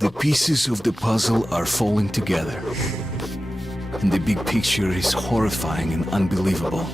The pieces of the puzzle are falling together. And the big picture is horrifying and unbelievable.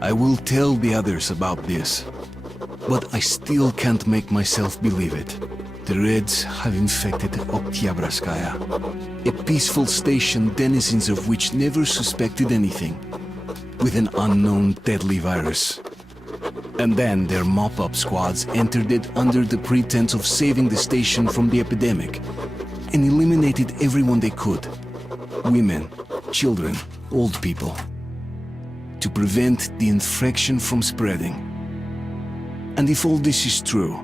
I will tell the others about this, but I still can't make myself believe it. The Reds have infected Oktyabrskaya, a peaceful station denizens of which never suspected anything, with an unknown deadly virus. And then their mop-up squads entered it under the pretense of saving the station from the epidemic, and eliminated everyone they could. Women, children, old people. To prevent the infection from spreading. And if all this is true,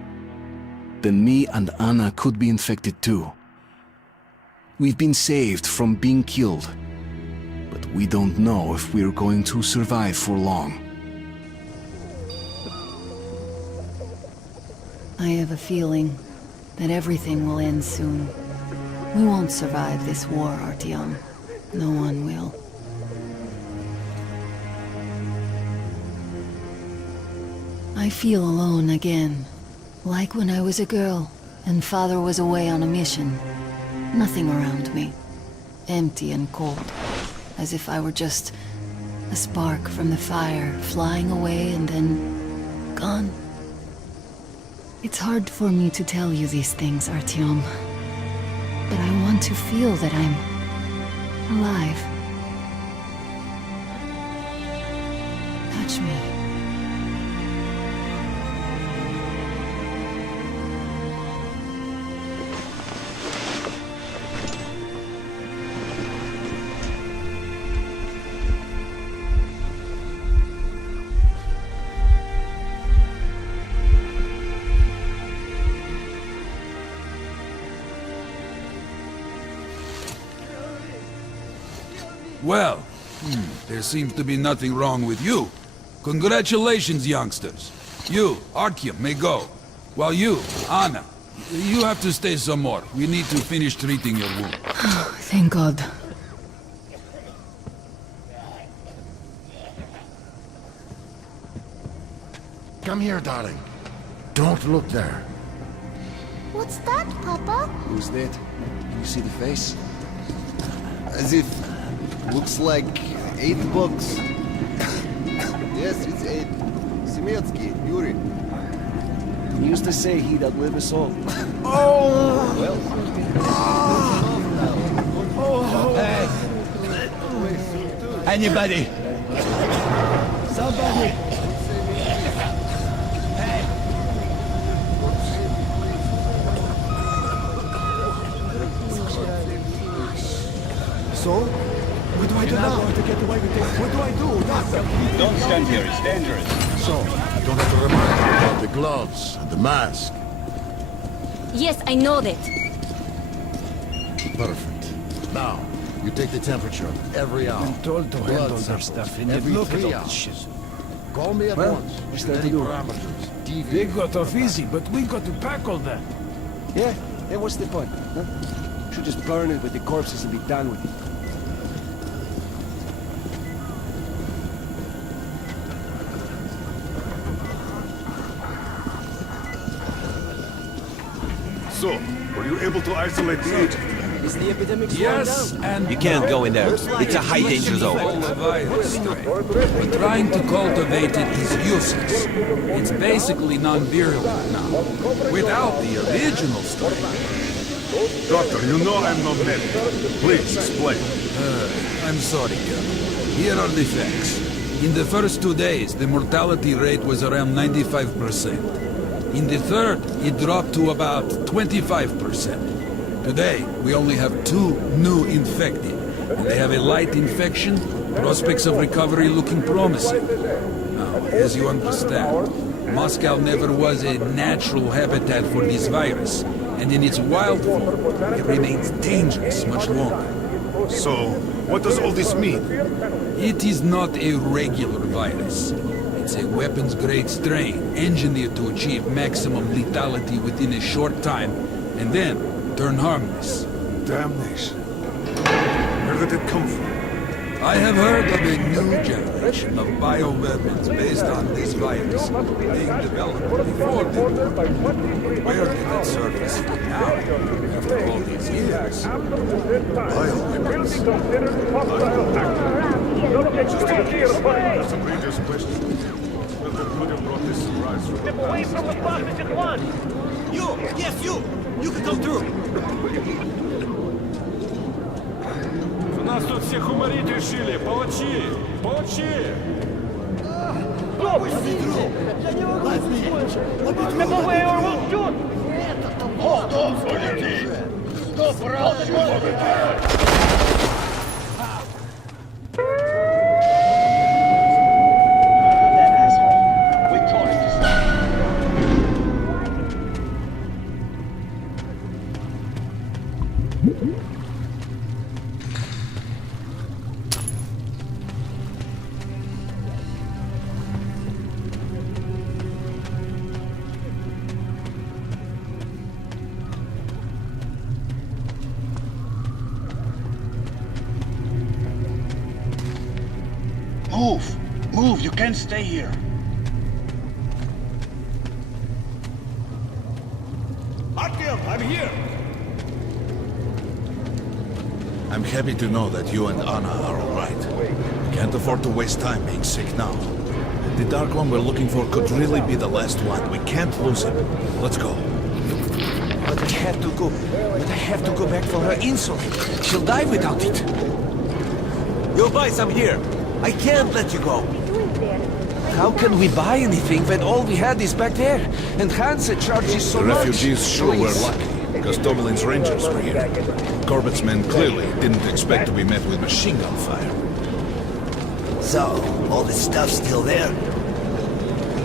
then me and Anna could be infected too. We've been saved from being killed, but we don't know if we're going to survive for long. I have a feeling that everything will end soon. We won't survive this war, Artyom. No one will. I feel alone again. Like when I was a girl, and Father was away on a mission. Nothing around me. Empty and cold. As if I were just a spark from the fire, flying away and then gone. It's hard for me to tell you these things, Artyom. But I want to feel that I'm alive. Touch me. Well, there seems to be nothing wrong with you. Congratulations, youngsters. You, Artyom, may go. While you, Anna, you have to stay some more. We need to finish treating your wound. Thank God. Come here, darling. Don't look there. What's that, Papa? Who's that? Can you see the face? As if... looks like 8 bucks. Yes, it's 8. Semetsky, Yuri. He used to say he'd outlive us all. Oh! Well... Hey! Anybody? Somebody! Hey! So? What do I do now? To get away with this. What do I do? Nothing. Don't stand here, it's dangerous. So, I don't have to remind you about the gloves and the mask. Yes, I know that. Perfect. Now, you take the temperature every hour. I'm told to handle their stuff in every the 3 hours. Call me at Well, once. what's With there to any do? parameters. Deviate They got from off the easy, but we got to pack all that. Yeah? Then what's the point? Huh? Should just burn it with the corpses and be done with it. So, were you able to isolate the agent? Is the epidemic slowing Yes, down? and... You can't go in there. It's a high danger zone. The virus strain. But trying to cultivate it is useless. It's basically non-virulent now, without the original strain. Doctor, you know I'm not medic. Please, explain. I'm sorry, Colonel. Here are the facts. In the first 2 days, the mortality rate was around 95%. In the third, it dropped to about 25%. Today, we only have 2 new infected, and they have a light infection, prospects of recovery looking promising. Now, as you understand, Moscow never was a natural habitat for this virus, and in its wild form, it remains dangerous much longer. So, what does all this mean? It is not a regular virus. It's a weapons-grade strain, engineered to achieve maximum lethality within a short time, and then turn harmless. Damnation. Where did it come from? I have heard of a new generation of bioweapons based on this virus being developed before the war. Where did that surface now? After all these years. Bioweapons. That's a previous question. Well, then could have brought this surprise from the Away from the hostage at once! You! Yes, you! You can come through! Нас тут всех уморить решили! Палачи! Палачи! Step away or we'll shoot! Move! Move! You can't stay here! Artyom, I'm here! I'm happy to know that you and Anna are all right. Can't afford to waste time being sick now. The Dark One we're looking for could really be the last one. We can't lose him. Let's go. But I have to go. But I have to go back for her insulin. She'll die without it. You boys, I'm here. I can't let you go. How can we buy anything when all we had is back there? And Hansa charges so The much. refugees sure were Please. lucky, because Tomelin's rangers were here. Corbett's men clearly didn't expect to be met with machine gun fire. So, all this stuff still there?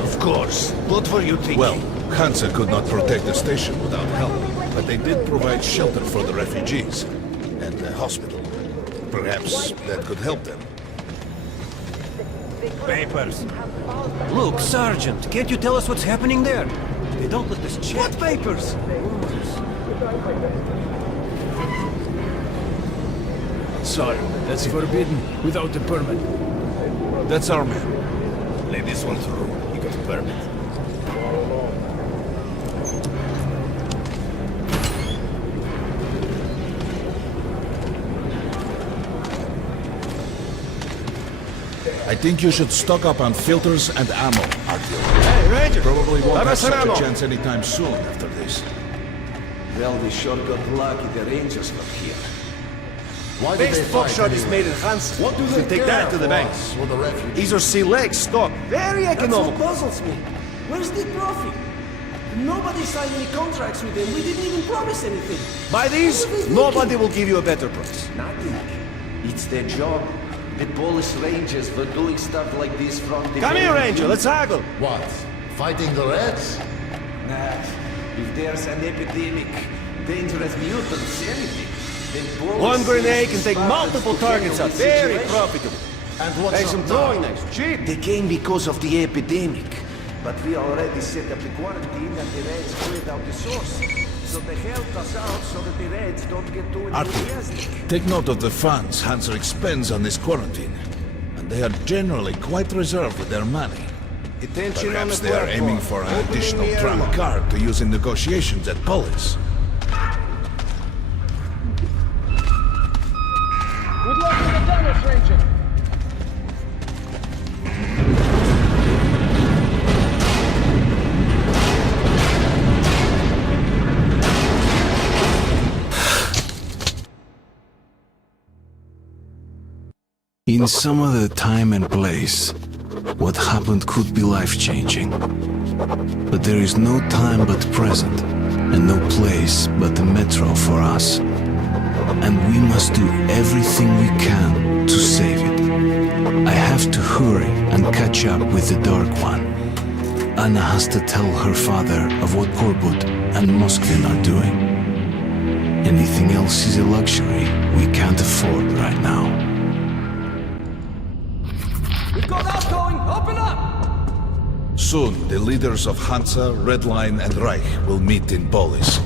Of course. What were you thinking? Well, Hansa could not protect the station without help, but they did provide shelter for the refugees and a hospital. Perhaps that could help them. Papers. Look, Sergeant, can't you tell us what's happening there? They don't let us check. What papers? Sorry, that's forbidden without a permit. That's our man. Let this one through. You got a permit. I think you should stock up on filters and ammo, Artyom. Hey, Ranger! Probably won't Have have us some such ammo. a chance anytime soon after this. Well, we sure got lucky the Rangers got here. Best buckshot is made in Hansa. What do they take that to the banks? These are sea-legs stock. Very economical. That's what puzzles me. Where's the profit? Nobody signed any contracts with them. We didn't even promise anything. Buy these, nobody will give you a better price. Nothing. It's their job. The Polish Rangers were doing stuff like this from the... Come here, Ranger, let's haggle. What? Fighting the Reds? Nah, if there's an epidemic, dangerous mutants, anything, then Polish... One grenade can take Spartans multiple could targets handle out. the Very situation. profitable. And what's Hey, up some now? throwing knives, cheap. They came because of the epidemic. But we already set up the quarantine and the Reds cleared out the source. So they helped us out so that the Reds don't get too enthusiastic. Artyom, take note of the funds Hansa expends on this quarantine. And they are generally quite reserved with their money. Attention on Perhaps the they are platform. aiming for an Opening additional the trump airlock. card to use in negotiations at Polis. Good luck with the tunnels, Ranger. In some other time and place, what happened could be life-changing. But there is no time but present, and no place but the metro for us. And we must do everything we can to save it. I have to hurry and catch up with the Dark One. Anna has to tell her father of what Korbut and Moskvin are doing. Anything else is a luxury we can't afford right now. We've got outgoing! Open up! Soon, the leaders of Hansa, Red Line, and Reich will meet in Polis,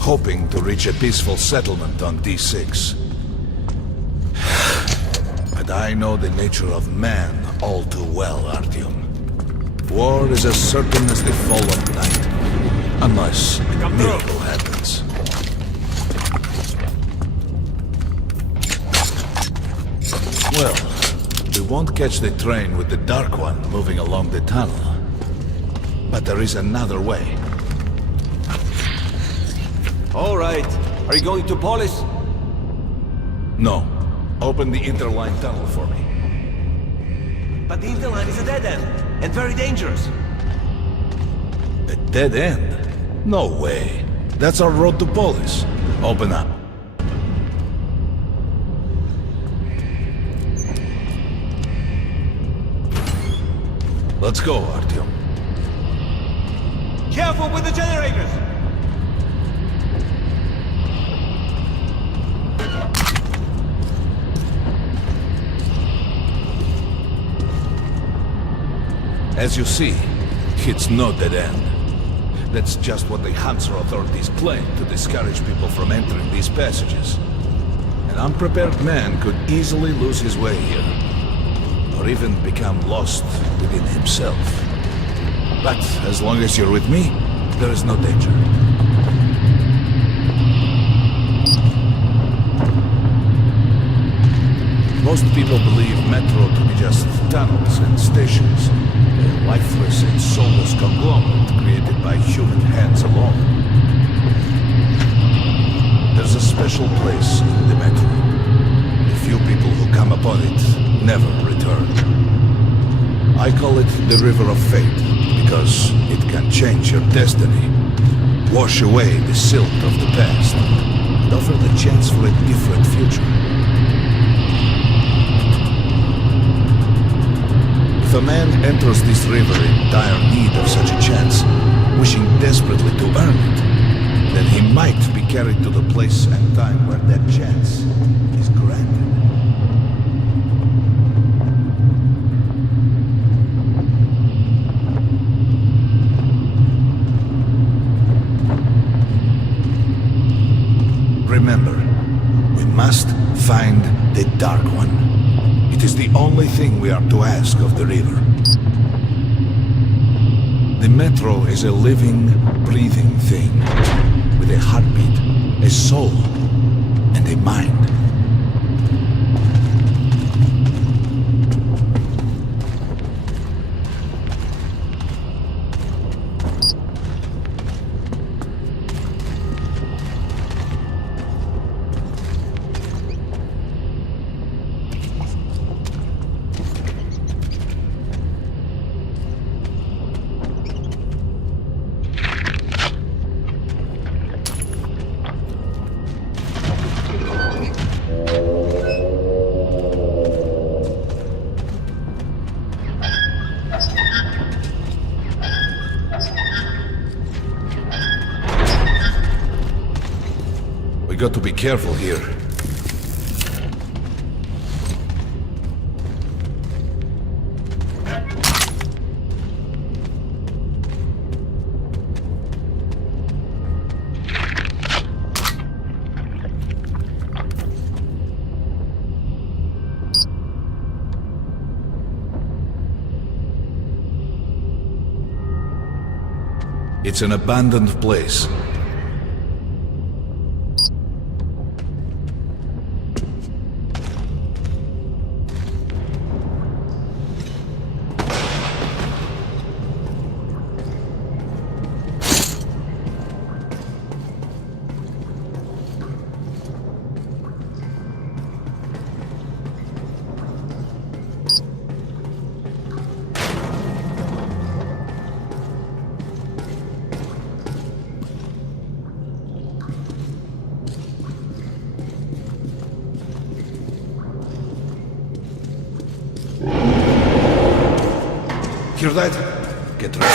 hoping to reach a peaceful settlement on D6. But I know the nature of man all too well, Artyom. War is as certain as the fall of night. Unless a miracle happens. Well, we won't catch the train with the Dark One moving along the tunnel. But there is another way. All right. Are you going to Polis? No. Open the interline tunnel for me. But the interline is a dead end, and very dangerous. A dead end? No way. That's our road to Polis. Open up. Let's go, Artyom. Careful with the generators! As you see, it's no dead end. That's just what the Hansa authorities claim to discourage people from entering these passages. An unprepared man could easily lose his way here, or even become lost within himself. But as long as you're with me, there is no danger. Most people believe metro to be just tunnels and stations, a lifeless and soulless conglomerate created by human hands alone. There's a special place in the metro. The few people who come upon it never return. I call it the River of Fate, because it can change your destiny, wash away the silt of the past, and offer the chance for a different future. If a man enters this river in dire need of such a chance, wishing desperately to earn it, then he might be carried to the place and time where that chance is granted. Remember, we must find the Dark One. It is the only thing we are to ask of the river. The metro is a living, breathing thing, with a heartbeat, a soul, and a mind. We got to be careful here. It's an abandoned place. Hear that? Get ready.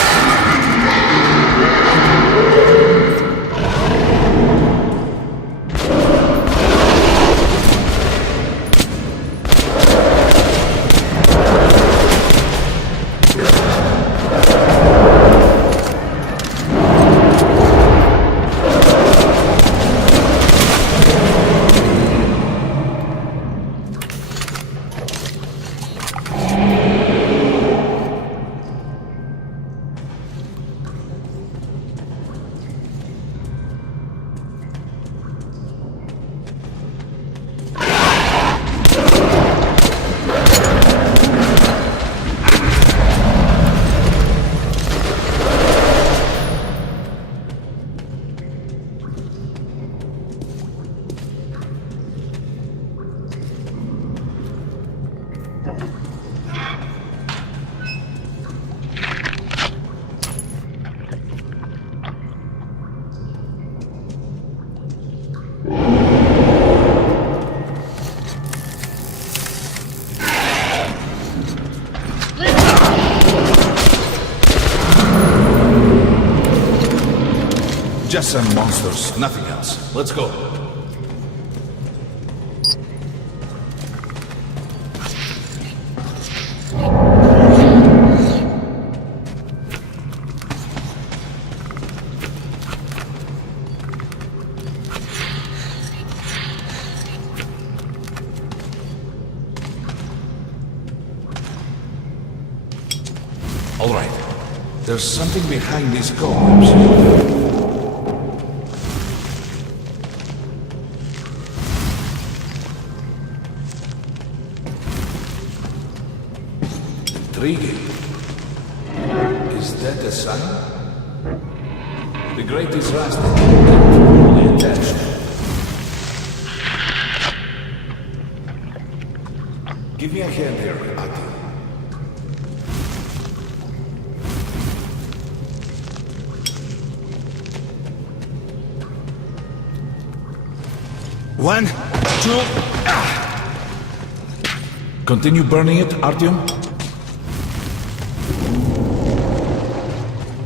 Just some monsters, nothing else. Let's go. All right. There's something behind these columns. Intriguing. Is that a sign? The grate is rusted and poorly attached. Give me a hand here, Ati. One, two, Continue burning it, Artyom.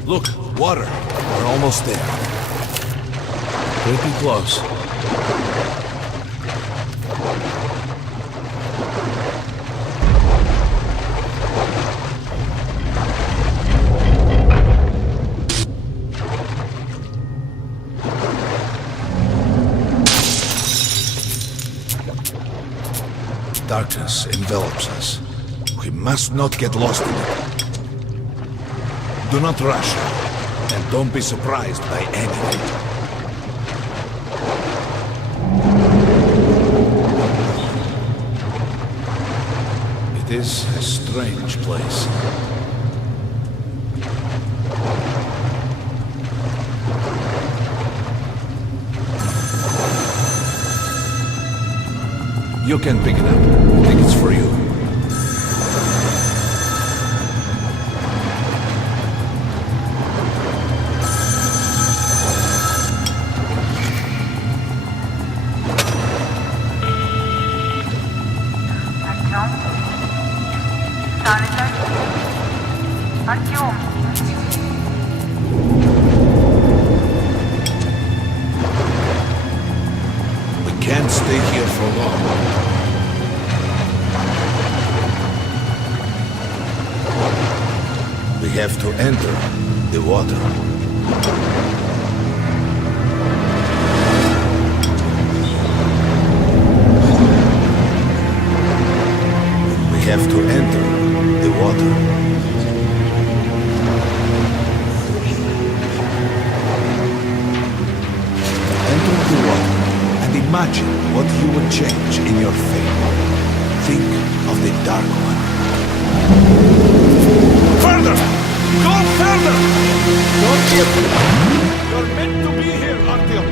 Look, water. We're almost there. Pretty close. Darkness envelops us. We must not get lost in it. Do not rush, and don't be surprised by anything. It is a strange place. You can pick it up. I think it's for you. We can't stay here for long. We have to enter the water. We have to enter the water. Enter the water and imagine what you would change in your fate. Think of the Dark One. Further! Go further! Don't get me! You're meant to be here, Artyom!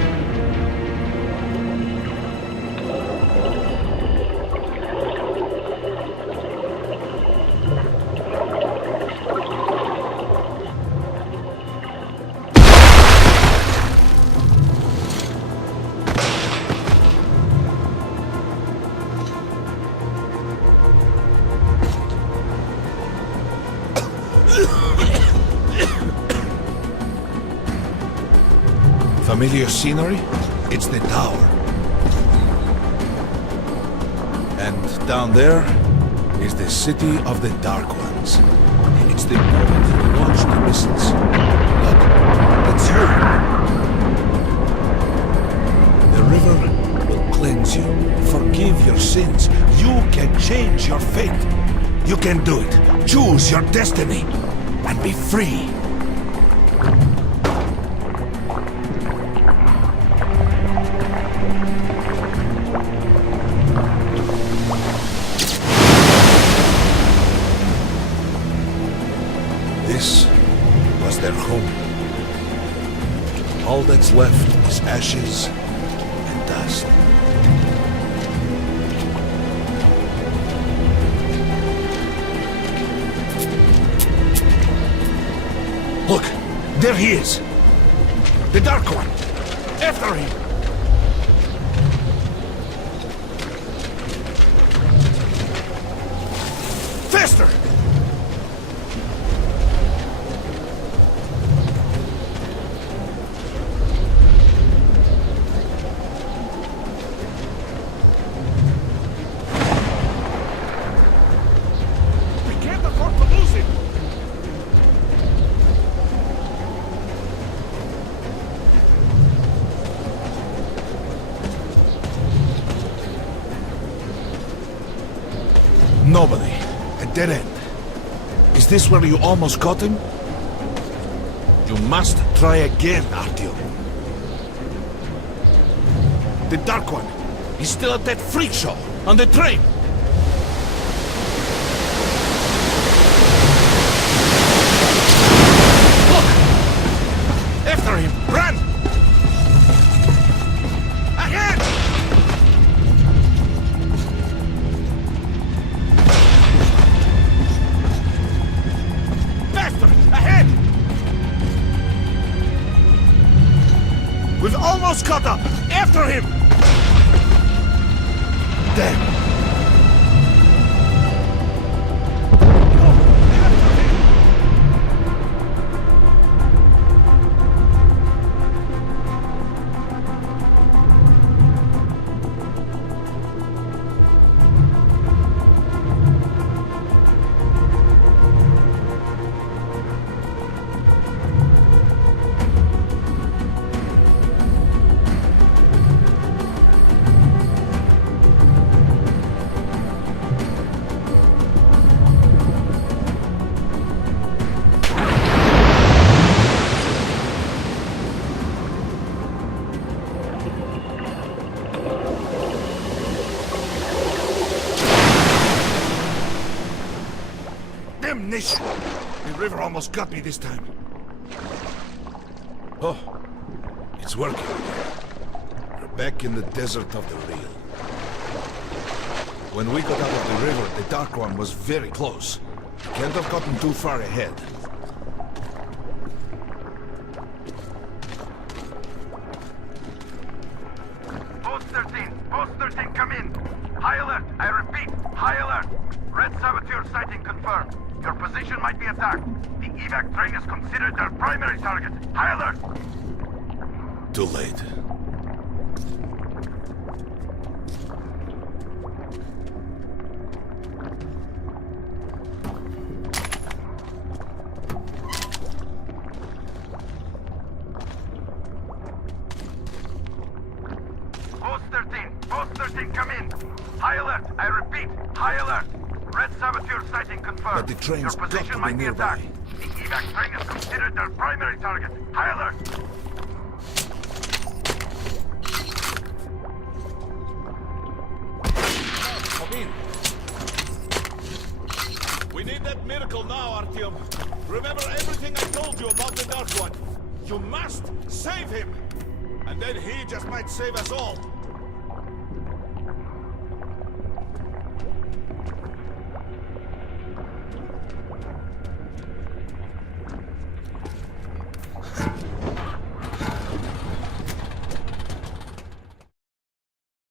Familiar scenery? It's the tower. And down there is the city of the Dark Ones. It's the point that launched the missiles. Look, it's you. The river will cleanse you, forgive your sins. You can change your fate. You can do it. Choose your destiny and be free. This was their home. All that's left is ashes and dust. Look, there he is. The Dark One. After him. Faster! Nobody. A dead end. Is this where you almost caught him? You must try again, Artyom. The Dark One. He's still at that freak show on the train. Look! After him! Run! Ahead! Faster! Ahead! We've almost caught up! After him! Damn! Damnation! The river almost got me this time. Oh, it's working. We're back in the desert of the real. When we got out of the river, the Dark One was very close. We can't have gotten too far ahead. Post 13, come in. High alert, I repeat, high alert. Red saboteur sighting confirmed. Your position might be attacked. The evac train is considered their primary target. High alert! Too late. Post 13, come in. High alert, I repeat, high alert. Red saboteur sighting confirmed. But the train's Your position got to might be be nearby. attacked. The evac train is considered their primary target. High alert! Come in. We need that miracle now, Artyom. Remember everything I told you about the Dark One. You must save him. And then he just might save us all.